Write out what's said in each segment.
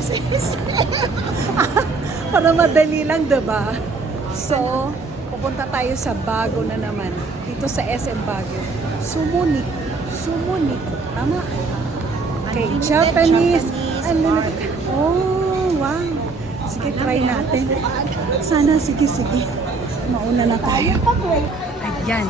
sinabi sa para madali lang, diba? So, pupunta tayo sa Bago na naman. Dito sa SM Bago. Sumunik. Sumunik. Tama? Okay, Japanese. Unlimited. Oh, wow. Sige, try natin. Sana, sige. Mauna na tayo. Ayan.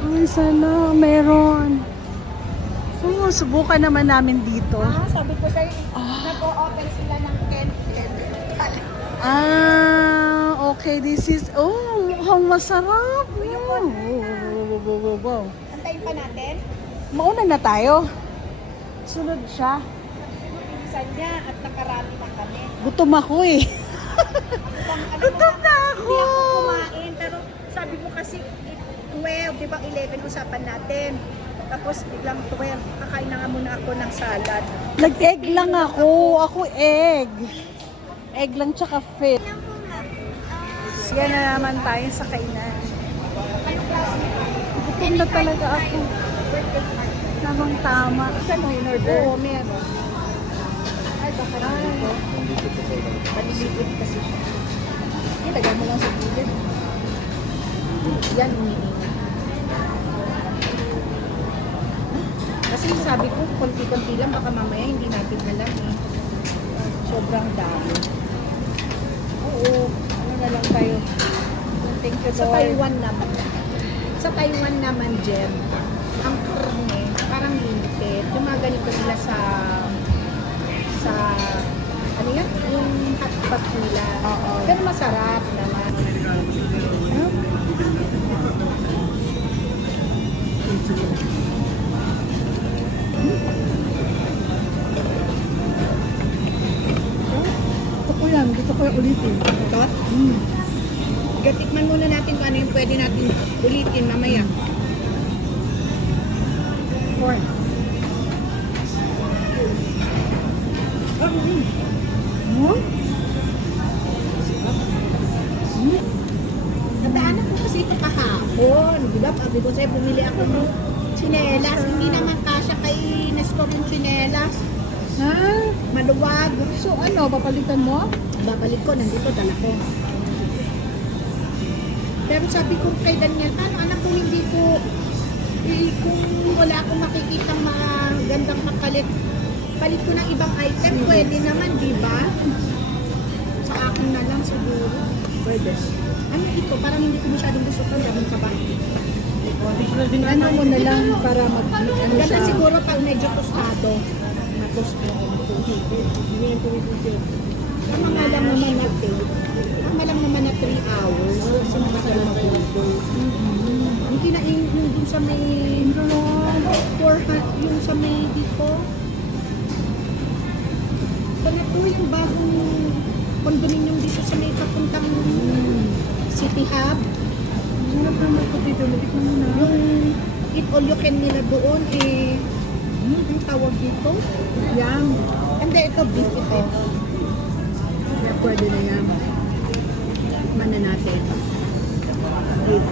Ay, sana meron. Oh, subukan naman namin dito. Sabi ko sa'yo, nag-o-open sila ng 10. Okay, this is, mukhang masarap. Wow. Antayin pa natin. Mauna na tayo. Sunod siya. Isa niya at nakarami na kami. Gutom ako eh. Gutom na ako. Hindi ako kumain. Pero sabi mo kasi 12, di ba 11 usapan natin. Tapos biglang 12, kakain na nga muna ako ng salad. Nag-egg lang ako. Ako egg. Egg lang tsaka fish. Sige na naman tayo sa kainan. Gutom na talaga ako. Tamang tama. Saan mo in-order? Oo, meron. Ay, baka dito. Panilipid kasi siya. Ilagay mo lang sa gilid. Yan, umiinit. Kasi sabi ko, konti-konti lang, baka mamaya hindi natin alam eh. Sobrang dami. Oo, ano na lang tayo. Thank you, Sa Taiwan naman. Sa Taiwan naman, Jem, ang karne, parang limited. Yung mga ganito nila sa ano yan? Yung hotpot nila. Oo. Pero masarap naman. Gusto ko yung ulitin. Ito? Gatikman muna natin kung ano yung pwede natin ulitin mamaya. Corn. Nadaanan ko kasi ito kahapon. Di ba? Sabi ko sa'yo, bumili ako ng tsinelas. Hindi naman kasya kay Nestor yung tsinelas. Ha? Maluwag. So ano, papalitan mo? Babalik ko, nandito dala ko. Pero sabi ko kay Daniel, ano anak kung hindi ko, kung wala akong makikita magandang makalit, palit ko ng ibang item, pwede naman, di ba? Sa akin na lang siguro. Pwede. Ano ito? Parang hindi ko masyadong gusto ko, daming ka ba? Ano mo na lang para ano Ganda siya. siguro pag medyo tostado. Matostado. Ang mga lang naman na 3 hours. Kasi nakasama ko ito. Ang kinain yung dun sa may 400, yung sa may dito. Ganito yung bagong condominium dito sa may papuntang City Hub. Sarap naman ko dito. Matik mo na. Yung eat all you can nila doon ang tawag dito? Yan. Hindi, ito beef ito. Kaya pwede na yan. Mana natin. Beef.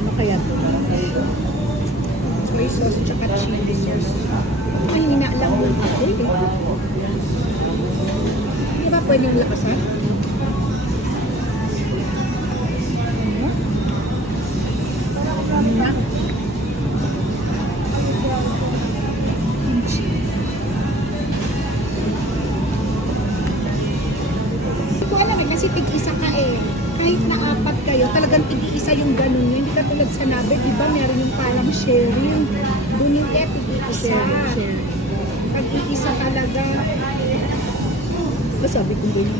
Ano kaya ito? Soy sauce tsaka chili sauce. Ay, hindi na alam mo ito. Di ba pwede yung lakasan? Hindi ko alam eh, kasi tig-isa ka eh. Kahit na 4 kayo, talagang tig-isa yung ganun yun. Hindi ka tulad sa nabe, di ba meron yung parang sharing. Doon yung tig-isa. Pag tig-isa talaga. Sabi ko doon.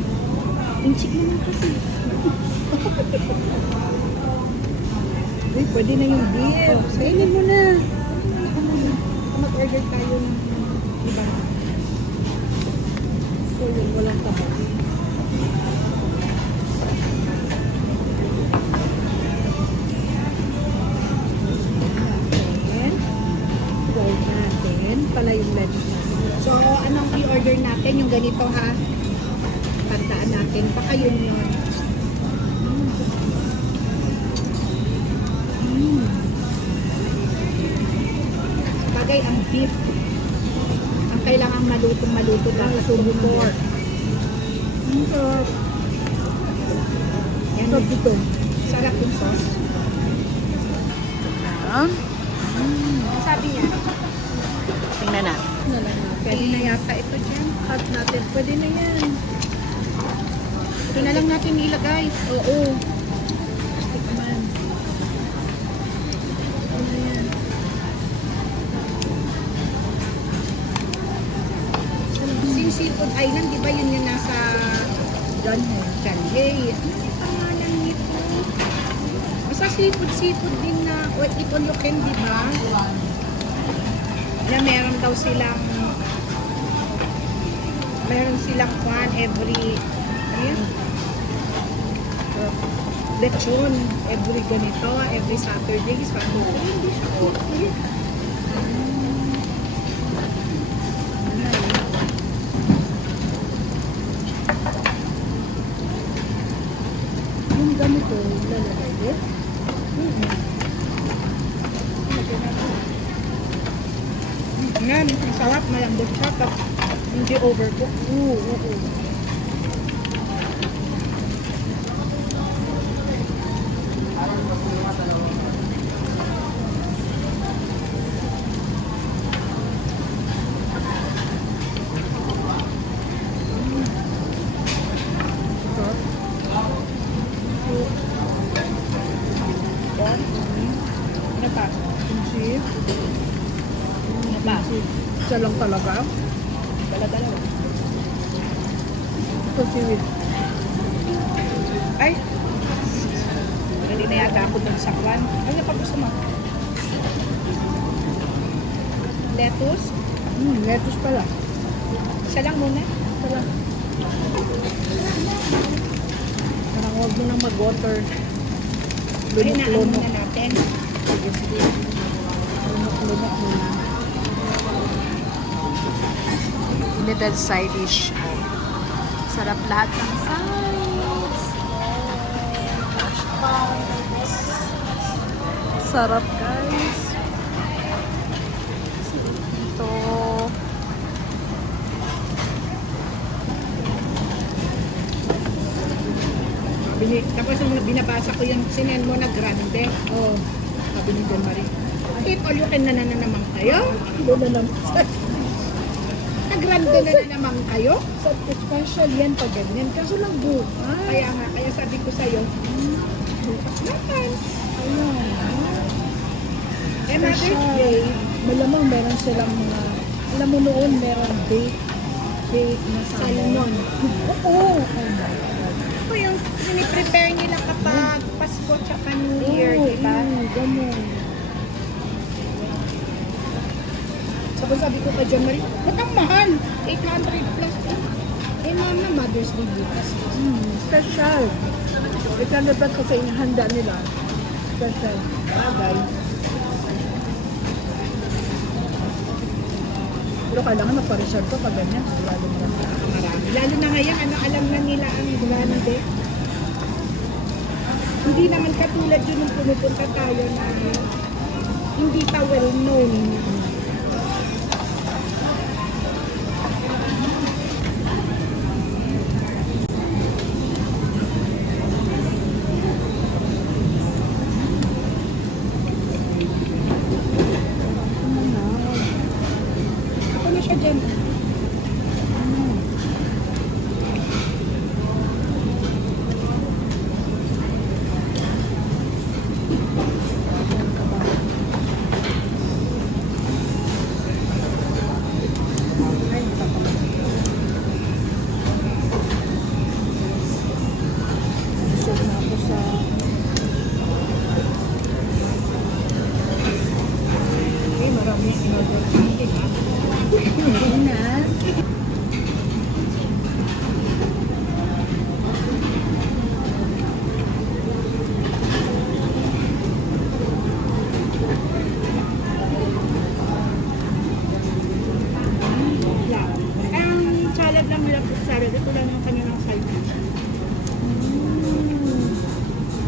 Inchik naman kasi. Uy, pwede na yung beef. Kainin mo na. Mag-order tayo ng iba. So, yun, walang taba. Wild natin. Pala yung lunch natin. So, anong i-order natin? Yung ganito ha. Tandaan natin. Baka yun yun. nilagay ang beef. Ang kailangan maluto lang. Subo pork. Yan. Sarap dito. Sarap yung sauce. Ah, Ang sabi niya, tingnan na. pwede na yata ito dyan. Cut natin. Pwede na yan. Ito na lang natin ilagay. Oo. Stick man. Ano na yan? Sing Seafood Island, di ba yun yung nasa Ganhey? Ano yung pangalan nito? Basta seafood din na it all you can, di ba? Na meron daw silang kwan every ano yun? Lechon every ganito, every Saturdays. Hindi siya okay. Yung ganito, lalagay din. Yan, ang sarap, malambot siya, tapos hindi overcook. Oo. Ano pa? Kimchi. Ano pa? Isa lang talaga. Dala-dala. Ito seaweed. Ay! Hindi na yata ako dun sa kwan. Ano pa gusto mo? Lettuce? Lettuce pala. Isa lang muna. Ito lang. Parang huwag mo nang mag-water. Hinaan Lunok-lunok. muna natin. Lunok-lunok muna. Little side dish. Sarap lahat ng sides. Sarap guys. Ito. Tapos nung binabasa ko yung sinend mo na grande. Oh, Sabi ni John Marie, if all you can na naman kayo? doon na lang. Grande na naman kayo? Special yan pag ganyan. Kaso lang bukas. Kaya sabi ko sa'yo, bukas naman. Eh, Mother's Day, Malamang meron silang mga, alam mo noon meron bake na salmon. Oo. Oh my God. ito yung siniprepare nila kapag Pasko tsaka New Year, di ba? Ganun. Sabi ko kay John Marie, ba't ang mahal? 800 plus. Eh, ma'am na Mother's Day bukas. Special. Ito na ba kasi inahanda nila? Special. Bagay. Pero kailangan magpa-reserve ko pag ganyan. Lalo mo lang. Marami. Lalo na ngayon, alam na nila ang grande. Hindi naman katulad yun nung pumupunta tayo na hindi pa well known. Ako na siya dyan. Busog na ako sa... Eh, marami in-order sa akin, ha? Meron na. Yeah. Ang salad lang nila fruit salad, ito lang yung kanilang side dish.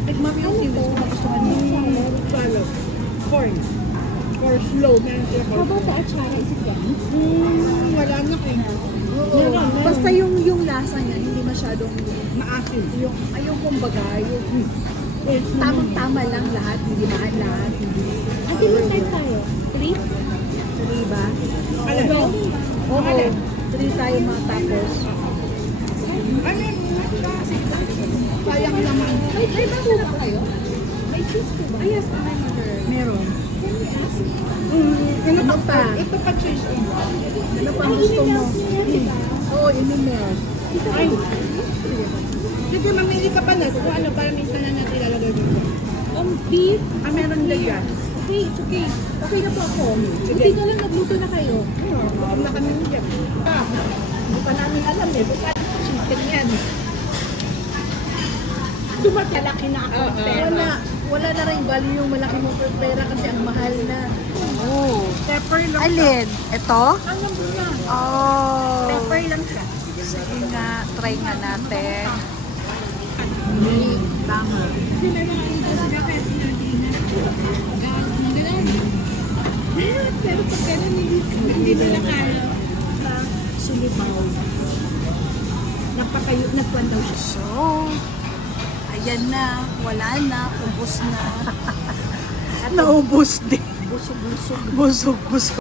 Tikman mo yung seaweed kung gusto ka niya. Salad. Corn. Or slow, meron sila How about the achara? Is it gone? Wala na kayo. Basta yung lasa niya, hindi masyadong Maasim. yung kumbaga, yung tamang-tama lang lahat, hindi maalat, hindi. Ate, mo tayo? 3? Diba? Alam. Oo. 3 tayo matapos. Ano yung sayang naman. May baso na ba kayo? May cheese po ba? Ah, yes, my mother. Meron. Can we ask? Ano pa? Ito pa cheese. Ano pa gusto mo? Oo, in-mail. Ay. Sige, mamili ka pa na. Kung ano, para minsan na natin ilalagay dito. Beef? Ah, meron din yan. Okay, it's okay. Okay na po ako. Buti na lang nagluto na kayo. Huwag na kami niya. Hindi pa namin alam eh. Buka chicken yan. Dumatalaki na ako. Wala na rin value yung malaki mong pera kasi ang mahal na. Oh. Pepper lang. Alin? Ito? Alam mo na. Oh. Pepper lang siya. Sige nga, try nga natin. Tama. Pero pag ganun, hindi nila kaya. Sulipaw. Nagpuan daw siya. So, ayan na, wala na, ubos na. Naubos din. Busog-busog. Busog-busog.